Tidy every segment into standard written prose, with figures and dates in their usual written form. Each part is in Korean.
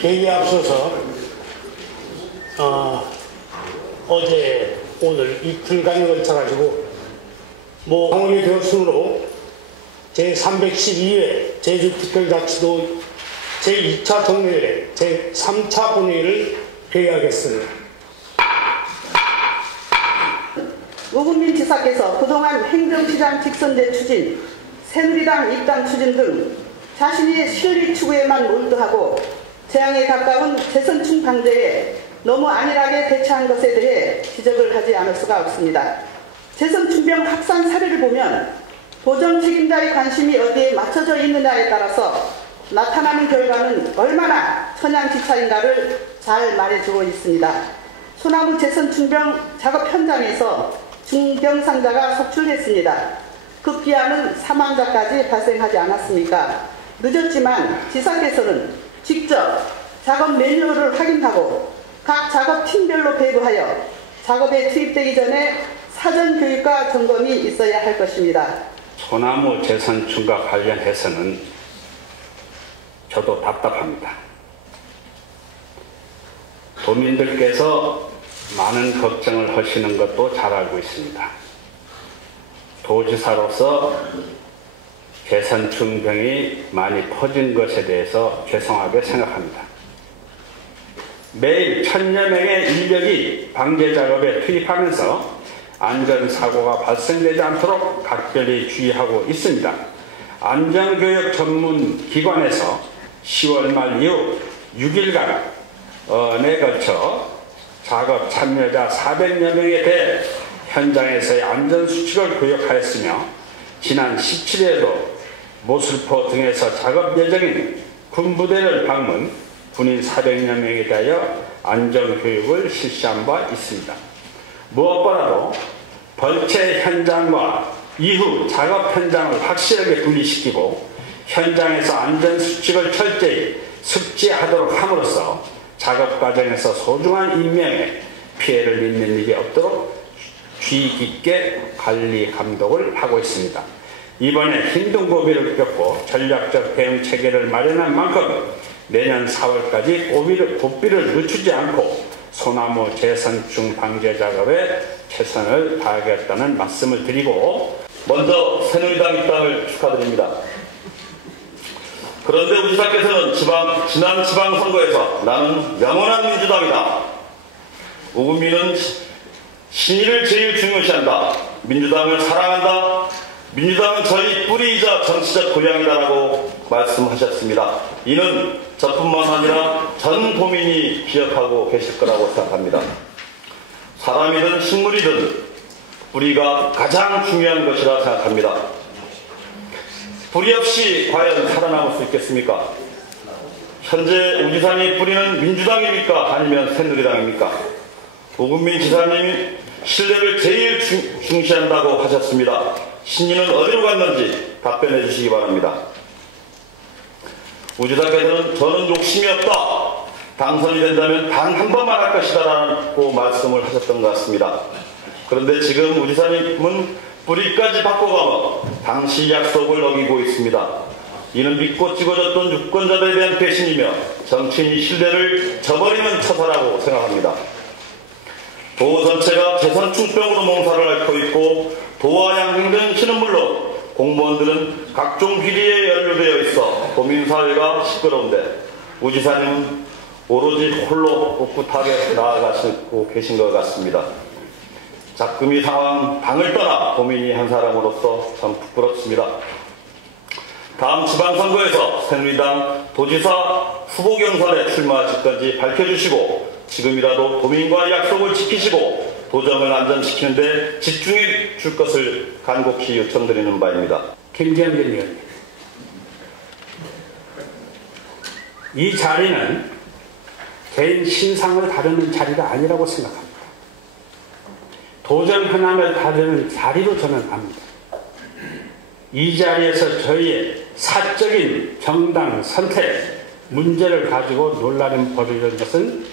계기에 앞서서 어제 오늘 이틀간에 걸쳐가지고 방언이 되었으므로 제312회 제주특별자치도 제2차 정례회 제3차 본회의를 회의하겠습니다. 우금민 지사께서 그동안 행정시장 직선제 추진, 새누리당 입당 추진 등 자신이 실리 추구에만 몰두하고 재앙에 가까운 재선충 방제에 너무 안일하게 대처한 것에 대해 지적을 하지 않을 수가 없습니다. 재선충병 확산 사례를 보면 도정 책임자의 관심이 어디에 맞춰져 있느냐에 따라서 나타나는 결과는 얼마나 천양지차인가를 잘 말해주고 있습니다. 소나무 재선충병 작업 현장에서 중병상자가 속출했습니다. 급기야는 사망자까지 발생하지 않았습니까? 늦었지만 지사께서는 직접 작업 매뉴얼을 확인하고 각 작업팀별로 배부하여 작업에 투입되기 전에 사전 교육과 점검이 있어야 할 것입니다. 소나무 재선충과 관련해서는 저도 답답합니다. 도민들께서 많은 걱정을 하시는 것도 잘 알고 있습니다. 도지사로서 재선충병이 많이 퍼진 것에 대해서 죄송하게 생각합니다. 매일 1000여 명의 인력이 방제 작업에 투입하면서 안전사고가 발생되지 않도록 각별히 주의하고 있습니다. 안전교육 전문기관에서 10월 말 이후 6일간에 걸쳐 작업 참여자 400여 명에 대해 현장에서의 안전수칙을 교육하였으며 지난 17일에도 모슬포 등에서 작업 예정인 군부대를 방문 군인 400여 명에 대하여 안전교육을 실시한 바 있습니다. 무엇보다도 벌채 현장과 이후 작업 현장을 확실하게 분리시키고 현장에서 안전수칙을 철저히 숙지하도록 함으로써 작업 과정에서 소중한 인명에 피해를 입는 일이 없도록 주의 깊게 관리 감독을 하고 있습니다. 이번에 힘든 고비를 겪고 전략적 대응 체계를 마련한 만큼 내년 4월까지 고비를 늦추지 않고 소나무 재선충 방제 작업에 최선을 다하겠다는 말씀을 드리고, 먼저 새누리당 입당을 축하드립니다. 그런데 우리 지사께서는 지난 지방선거에서 나는 영원한 민주당이다, 우금민은 신의를 제일 중요시한다, 민주당을 사랑한다, 민주당은 저희 뿌리이자 정치적 고향이다라고 말씀하셨습니다. 이는 저뿐만 아니라 전 도민이 기억하고 계실 거라고 생각합니다. 사람이든 식물이든 뿌리가 가장 중요한 것이라 생각합니다. 뿌리 없이 과연 살아남을 수 있겠습니까? 현재 우지사님 뿌리는 민주당입니까? 아니면 새누리당입니까? 우금민 지사님이 신뢰를 제일 중시한다고 하셨습니다. 신의는 어디로 갔는지 답변해 주시기 바랍니다. 우지사께서는 저는 욕심이 없다, 당선이 된다면 단 한 번만 할 것이다 라고 말씀을 하셨던 것 같습니다. 그런데 지금 우지사님은 뿌리까지 바꿔가며 당시 약속을 어기고 있습니다. 이는 믿고 찍어줬던 유권자들에 대한 배신이며 정치인이 신뢰를 저버리는 처사라고 생각합니다. 도 전체가 재선충병으로 농사를 앓고 있고 도와 양행정실은 물론 공무원들은 각종 비리에 연루되어 있어 도민사회가 시끄러운데 우지사님은 오로지 홀로 꿋꿋하게 나아가시고 계신 것 같습니다. 작금이 상황 당을 떠나 도민이 한 사람으로서 참 부끄럽습니다. 다음 지방선거에서 새누리당 도지사 후보 경선에 출마하실 건지 밝혀주시고 지금이라도 도민과의 약속을 지키시고 도정을 안전시키는 데 집중해 줄 것을 간곡히 요청드리는 바입니다. 김경진 의원님, 이 자리는 개인 신상을 다루는 자리가 아니라고 생각합니다. 도정 현안을 다루는 자리로 저는 압니다. 이 자리에서 저희의 사적인 정당 선택 문제를 가지고 논란을 벌이는 것은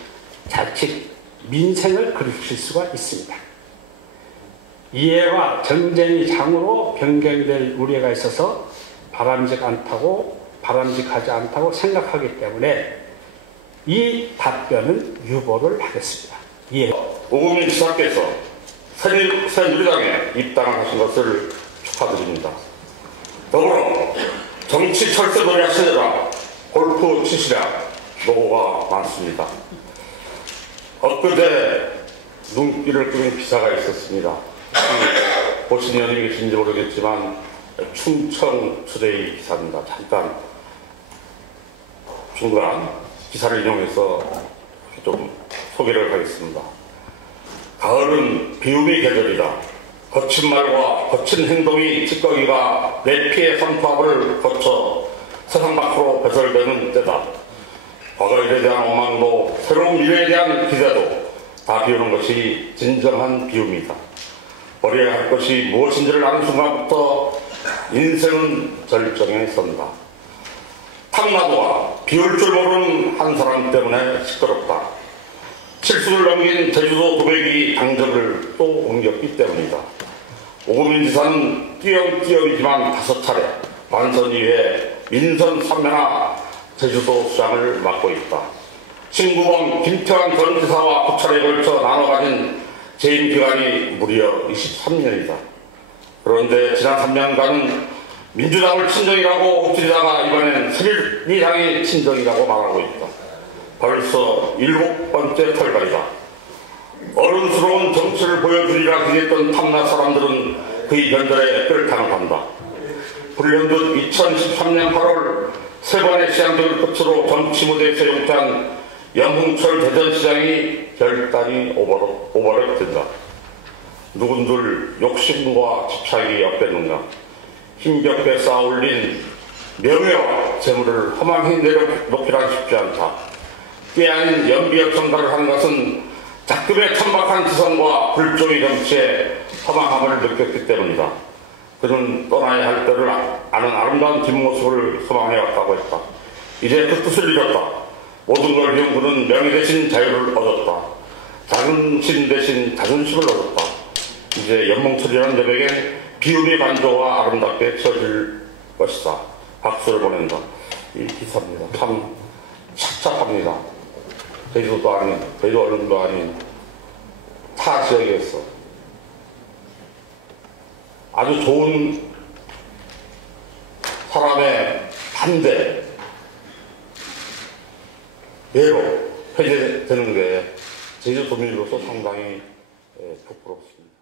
자칫 민생을 그르칠 수가 있습니다. 이해와 정쟁이 장으로 변경될 우려가 있어서 바람직하지 않다고 생각하기 때문에 이 답변은 유보를 하겠습니다. 예. 오금민 지사께서 새누리당에 입당하신 것을 축하드립니다. 더불어 정치 철새놀이 하시느라 골프 치시랴 노고가 많습니다. 엊그제 눈길을 끄는 기사가 있었습니다. 보신 연이 계신지 모르겠지만 충청 투데이 기사입니다. 잠깐 중간 기사를 인용해서 좀 소개를 하겠습니다. 가을은 비움의 계절이다. 거친 말과 거친 행동이 찌꺼기가 내 피의 선투압을 거쳐 세상 밖으로 배설되는 때다. 과거일에 대한 오망도 새로운 미래에 대한 기대도 다 비우는 것이 진정한 비움이다. 버려야 할 것이 무엇인지를 아는 순간부터 인생은 절정에 선다. 탐나도가 비울 줄 모르는 한 사람 때문에 시끄럽다. 실수를 넘긴 제주도 도배기 당적을 또 옮겼기 때문이다. 오금민 지사는 띄엄띄엄이지만 5차례 관선 이외에 민선 3회나 제주도 수장을 맡고 있다. 신구범 김태환 전 지사와 9차례에 걸쳐 나눠 가진 재임 기간이 무려 23년이다. 그런데 지난 3년간은 민주당을 친정이라고 엎드리다가 이번엔 새누리당이 친정이라고 말하고 있다. 벌써 7번째 털갈이다. 어른스러운 정치를 보여주리라 기대했던 탐나 사람들은 그의 견절에 끌탕을 한다. 불현듯 2013년 8월 세 번의 시장전을 끝으로 정치 무대에서 용찬 염흥철 대전시장이 결단이 오버랩된다. 누군들 욕심과 집착이 엇됐는가. 힘겹게 쌓아올린 명예와 재물을 허망히 내려놓기란 쉽지 않다. 때 아닌 연비역 전달을 하는 것은 작금의 천박한 지성과 불종의 정치에 허망함을 느꼈기 때문이다. 그는 떠나야 할 때를 아는 아름다운 뒷모습을 소망해왔다고 했다. 이제 그 뜻을 잃었다. 모든 걸 비운 그는 명예 대신 자유를 얻었다. 자존심 대신 자존심을 얻었다. 이제 연몽철이라는 여백엔 비움의 반조가 아름답게 채워질 것이다. 박수를 보낸다. 이 기사입니다. 참 착잡합니다. 제주도도 아닌, 제주 언론도 아닌 타 지역에서 아주 좋은 사람의 반대 예로 해제되는 게 제주도민으로서 상당히 부끄럽습니다.